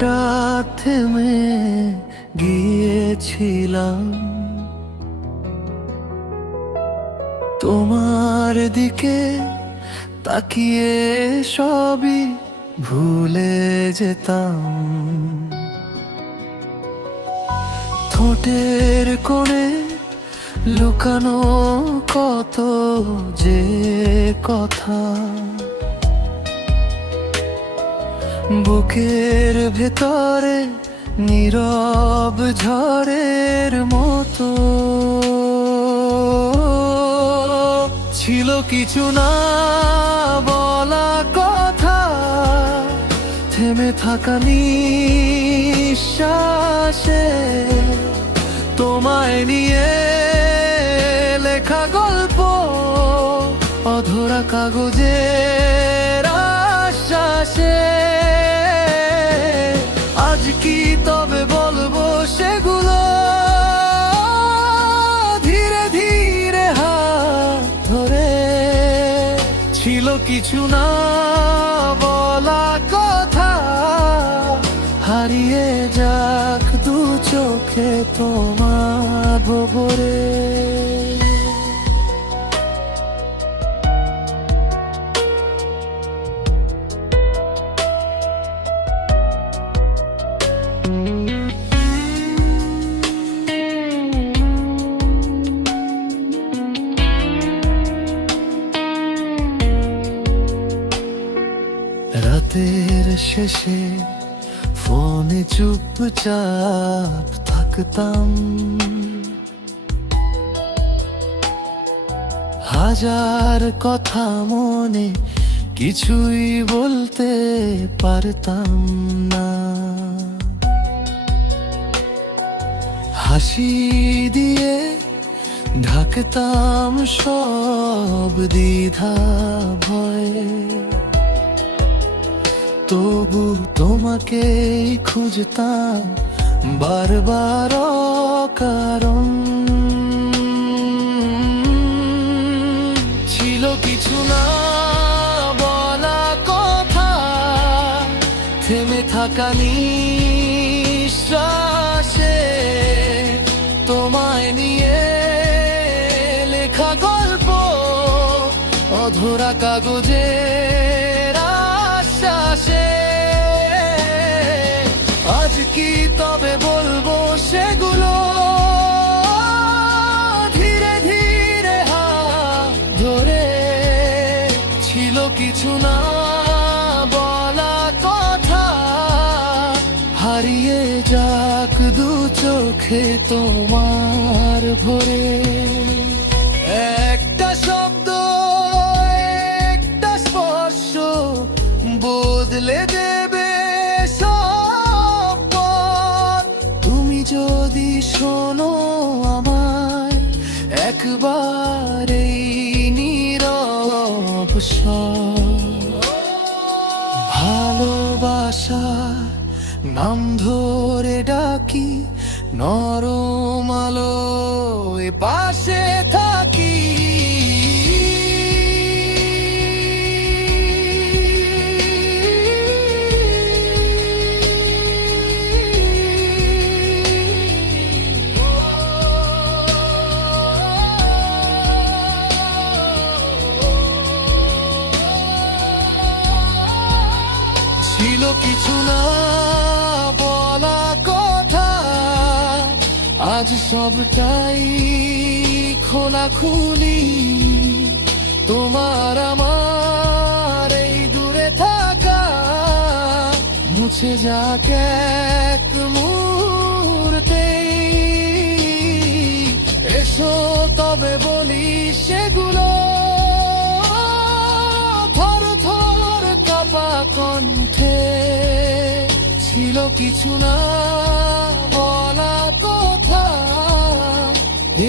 হঠাৎ থেমে গিয়েছিলাম, তোমার দিকে তাকিয়ে সবই ভুলে যেতাম। ঠোঁটের কোণে লুকানো কত যে কথা, বুকের ভেতরে নীরব ঝড়ের মতো ছিল কিছু না বলা কথা, থেমে থাকা নিঃশ্বাসে তোমায় নিয়ে লেখা গল্প, অধরা কাগজের আশ্বাসে। আজ কি তবে বলবো সেগুলো, ধীরে ধীরে হাত ধরে। ছিল কিছু না বলা কথা, হারিয়ে যাক দু চোখে তোমার ভোরে। রাতের শেষে ফোনে চুপচাপ থাকতাম, হাজার কথা মনে কিছুই বলতে পারতাম না। হাসি দিয়ে ঢাকতাম সব দ্বিধা ভয়, তবু তোমাকেই খুঁজতাম বারবার কারণ। ছিল কিছু না বলা কথা, থেমে থাকা নিঃশ্বাসে তোমায় নিয়ে লেখা গল্প, অধরা কাগজের আশ্বাসে। আজ কি তবে বলবো সেগুলো, ধীরে ধীরে হাত ধরে। ছিল কিছু না বলা কথা, হারিয়ে যাক দু চোখে তোমার ভোরে। একটা শব্দ, একটা স্পর্শ বদলে দেবে সব পথ। তুমি যদি শোনো আমায় একবার এই নীরব স্বর, ভালোবাসা নাম ধরে ডাকি, নরম আলোয় পাশে থাকি। ছিল কিছু না বলা কথা, আজ সবটাই খোলাখুলি। তোমার আমার এই দূরে থাকা মুছে যাক এক মুহূর্তে। এসো তবে বলি সেগুলো, থর থর কাঁপা কণ্ঠে। ছিল কিছু না বলা কথা,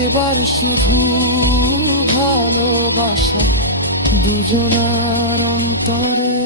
এবার শুধু ভালোবাসা দুজনার অন্তরে।